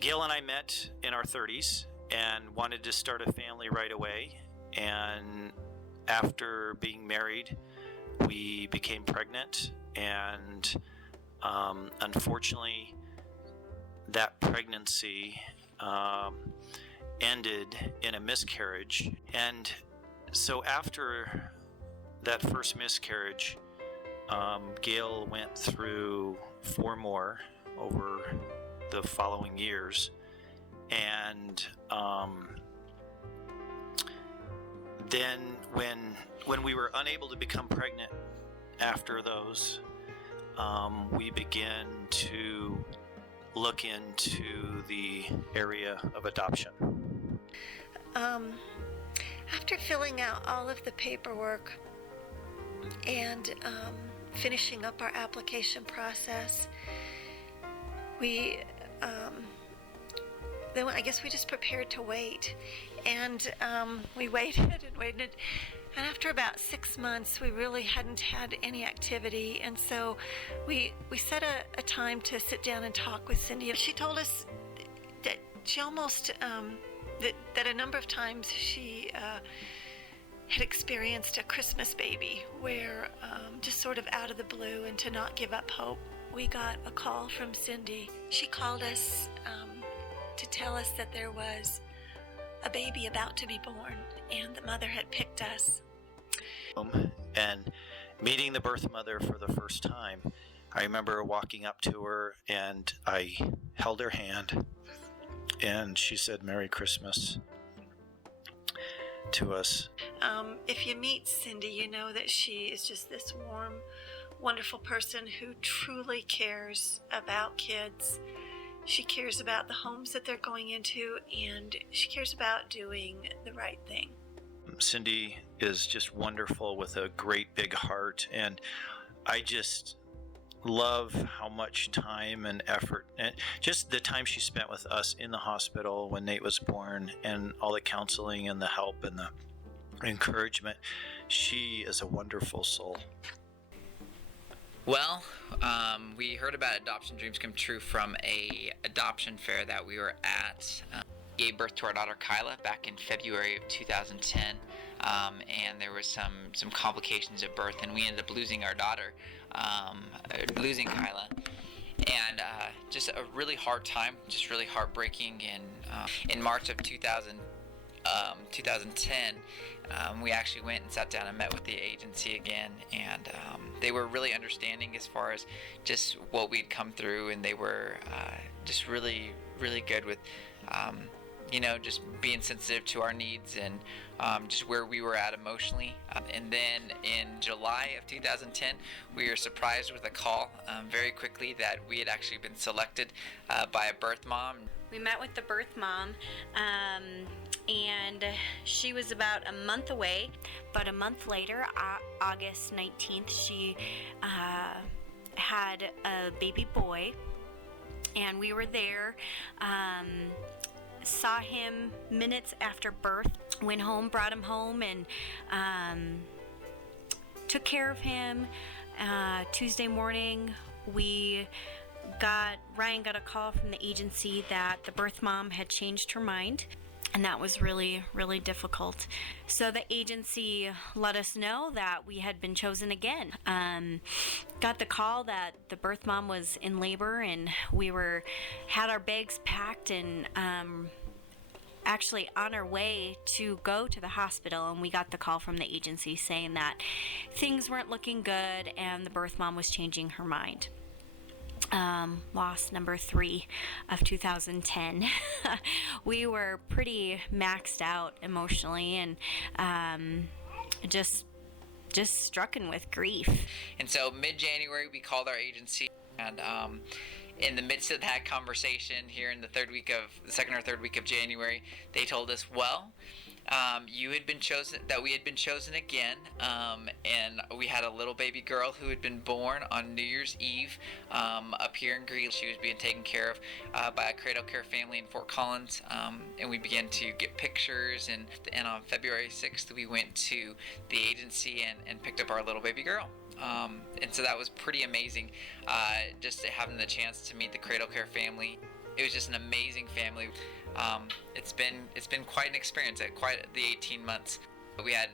Gail and I met in our 30s and wanted to start a family right away. And after being married, we became pregnant, and unfortunately, that pregnancy ended in a miscarriage. And so after that first miscarriage, Gail went through 4 more over the following years. And then when we were unable to become pregnant after those, we began to look into the area of adoption. After filling out all of the paperwork and finishing up our application process, then I guess we just prepared to wait. And we waited and waited. And after about 6 months, we really hadn't had any activity. And so we set a time to sit down and talk with Cindy. She told us that she almost, that a number of times she had experienced a Christmas baby where just sort of out of the blue, and to not give up hope, we got a call from Cindy. She called us to tell us that there was a baby about to be born, and the mother had picked us. And meeting the birth mother for the first time, I remember walking up to her and I held her hand, and she said Merry Christmas to us. If you meet Cindy, you know that she is just this warm, wonderful person who truly cares about kids. She cares about the homes that they're going into, and she cares about doing the right thing. Cindy is just wonderful with a great big heart, and I just love how much time and effort, and just the time she spent with us in the hospital when Nate was born, and all the counseling and the help and the encouragement. She is a wonderful soul. Well, we heard about Adoption Dreams Come True from a adoption fair that we were at. Gave birth to our daughter Kyla back in February of 2010, and there was some complications at birth, and we ended up losing our daughter, losing Kyla, and just a really hard time, just really heartbreaking. And in March of 2010, we actually went and sat down and met with the agency again, and they were really understanding as far as just what we'd come through, and they were just really, really good with just being sensitive to our needs and just where we were at emotionally. And then in July of 2010, we were surprised with a call very quickly that we had actually been selected by a birth mom. We met with the birth mom, and she was about a month away. But a month later, August 19th, she had a baby boy, and we were there. Saw him minutes after birth, went home, brought him home, and took care of him. Tuesday morning, Ryan got a call from the agency that the birth mom had changed her mind, and that was really, really difficult. So the agency let us know that we had been chosen again. Got the call that the birth mom was in labor, and we had our bags packed and actually on our way to go to the hospital, and we got the call from the agency saying that things weren't looking good and the birth mom was changing her mind. Loss number 3 of 2010. We were pretty maxed out emotionally, and just stricken with grief. And so mid-January, we called our agency, and in the midst of that conversation here in the second or third week of January, they told us, well, we had been chosen again, and we had a little baby girl who had been born on New Year's Eve up here in Greeley. She was being taken care of by a Cradle Care family in Fort Collins, and we began to get pictures, and on February 6th we went to the agency and picked up our little baby girl. And so that was pretty amazing, just having the chance to meet the Cradle Care family. It was just an amazing family. It's been quite an experience at quite the 18 months. We had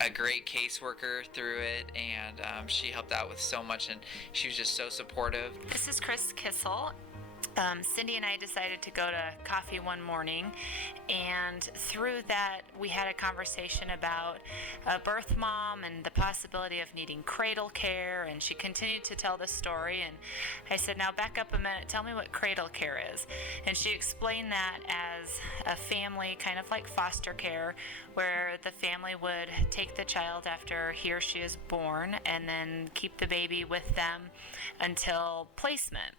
a great caseworker through it, and she helped out with so much, and she was just so supportive. This is Chris Kissel. Cindy and I decided to go to coffee one morning, and through that we had a conversation about a birth mom and the possibility of needing cradle care, and she continued to tell the story, and I said, now back up a minute, tell me what cradle care is. And she explained that as a family, kind of like foster care, where the family would take the child after he or she is born and then keep the baby with them until placement.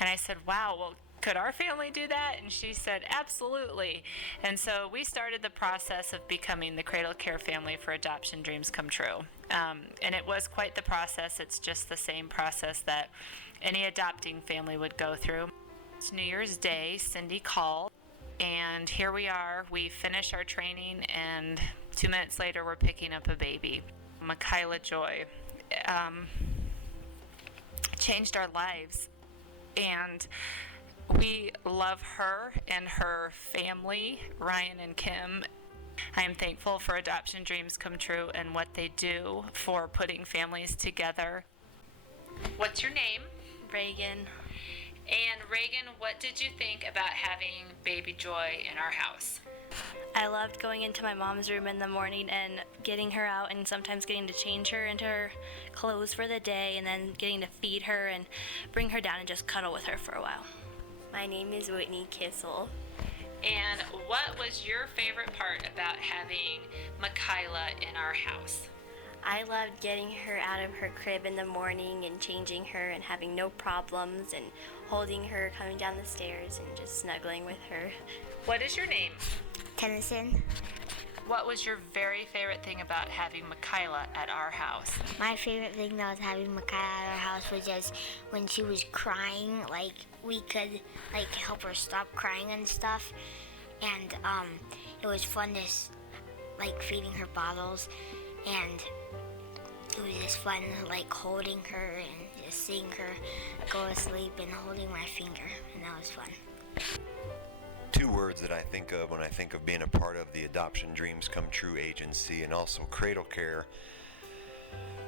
And I said, wow, well, could our family do that? And she said, absolutely. And so we started the process of becoming the Cradle Care family for Adoption Dreams Come True. And it was quite the process. It's just the same process that any adopting family would go through. It's New Year's Day, Cindy called, and here we are. We finish our training, and 2 minutes later, we're picking up a baby. Michaela Joy changed our lives. And we love her and her family, Ryan and Kim. I am thankful for Adoption Dreams Come True and what they do for putting families together. What's your name? Reagan. And Reagan, what did you think about having baby Joy in our house? I loved going into my mom's room in the morning and getting her out, and sometimes getting to change her into her clothes for the day, and then getting to feed her and bring her down and just cuddle with her for a while. My name is Whitney Kissel. And what was your favorite part about having Michaela in our house? I loved getting her out of her crib in the morning and changing her and having no problems and holding her, coming down the stairs and just snuggling with her. What is your name? Tennyson. What was your very favorite thing about having Michaela at our house? My favorite thing that was having Michaela at our house was just when she was crying, like we could like help her stop crying and stuff. And it was fun just like feeding her bottles, and it was just fun like holding her and just seeing her go to sleep and holding my finger, and that was fun. Two words that I think of when I think of being a part of the Adoption Dreams Come True agency and also Cradle Care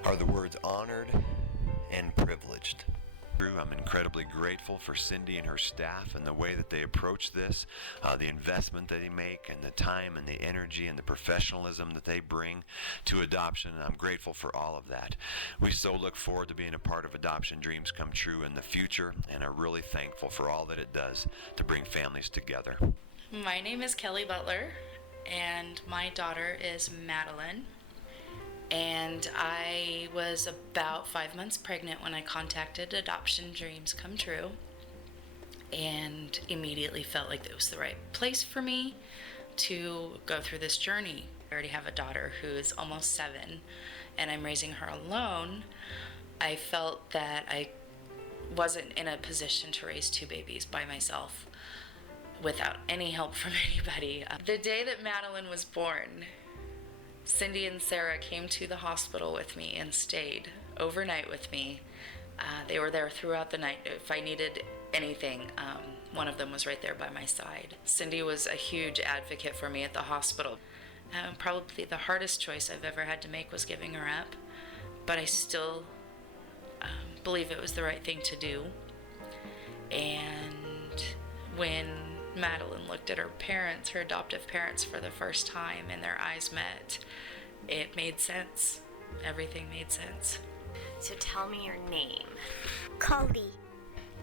are the words honored and privileged. I'm incredibly grateful for Cindy and her staff and the way that they approach this, the investment that they make, and the time and the energy and the professionalism that they bring to adoption, and I'm grateful for all of that. We so look forward to being a part of Adoption Dreams Come True in the future, and are really thankful for all that it does to bring families together. My name is Kelly Butler, and my daughter is Madeline. And I was about 5 months pregnant when I contacted Adoption Dreams Come True, and immediately felt like it was the right place for me to go through this journey. I already have a daughter who is almost 7, and I'm raising her alone. I felt that I wasn't in a position to raise 2 babies by myself without any help from anybody. The day that Madeline was born, Cindy and Sarah came to the hospital with me and stayed overnight with me. They were there throughout the night. If I needed anything, one of them was right there by my side. Cindy was a huge advocate for me at the hospital. Probably the hardest choice I've ever had to make was giving her up, but I still believe it was the right thing to do. And when Madeline looked at her parents, her adoptive parents, for the first time, and their eyes met, it made sense. Everything made sense. So tell me your name. Carly.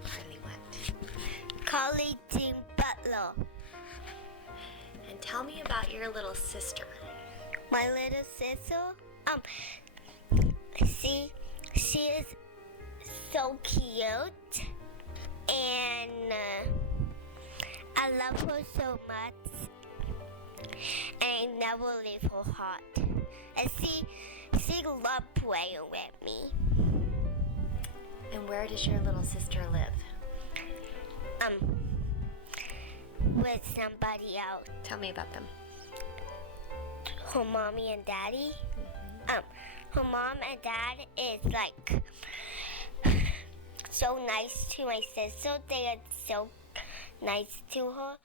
Carly what? Carly Jean Butler. And tell me about your little sister. My little sister, she is so cute, and I love her so much, and I never leave her heart. And she loves playing with me. And where does your little sister live? With somebody else. Tell me about them. Her mommy and daddy. Her mom and dad is like so nice to my sister. They are so nice to her.